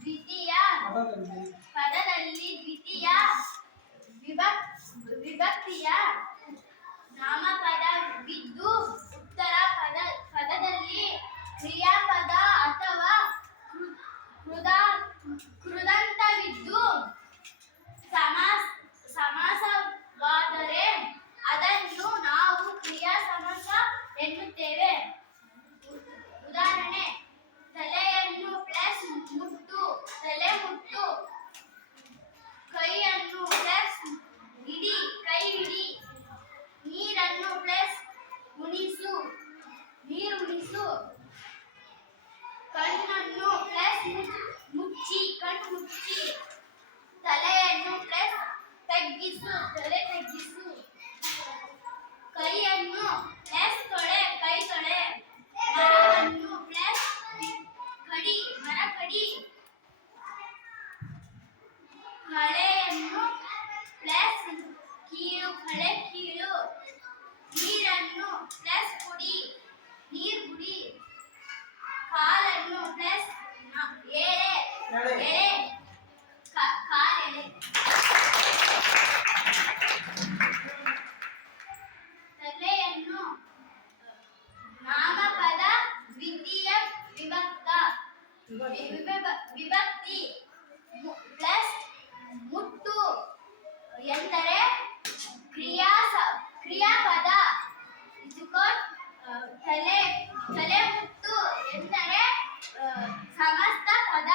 ದ್ವಿತೀಯ ಪದದಲ್ಲಿ ದ್ವಿತೀಯ ವಿಭಕ್ತಿ ತಗ್ಗಿಸು ತಲೆ ತಗ್ಗಿಸು ಕೈಯನ್ನು ಪ್ಲಸ್ ತೊಳೆ ಕೈ ತೊಳೆ ಮರವನ್ನು ಪ್ಲಸ್ ಕಡಿ ಮರ ಕಡಿ. ಕಳೆಯನ್ನು ಪ್ಲಸ್ ಕೀಳು ಕಳೆ ಕೀಳು. ನೀರನ್ನು ಪ್ಲಸ್ ಕುಡಿ ನೀರು ಕುಡಿ. ಕಾಲನ್ನು ಪ್ಲಸ್ ಎಳೆ ಎಳೆ. ವಿಭಕ್ತಿ ಪ್ಲಸ್ ಮುಟ್ಟು ಎಂದರೆ ಕ್ರಿಯಾ ಕ್ರಿಯಾಪದ. ತಲೆ ತಲೆ ಮುಟ್ಟು ಎಂದರೆ ಸಮಸ್ತ ಪದ.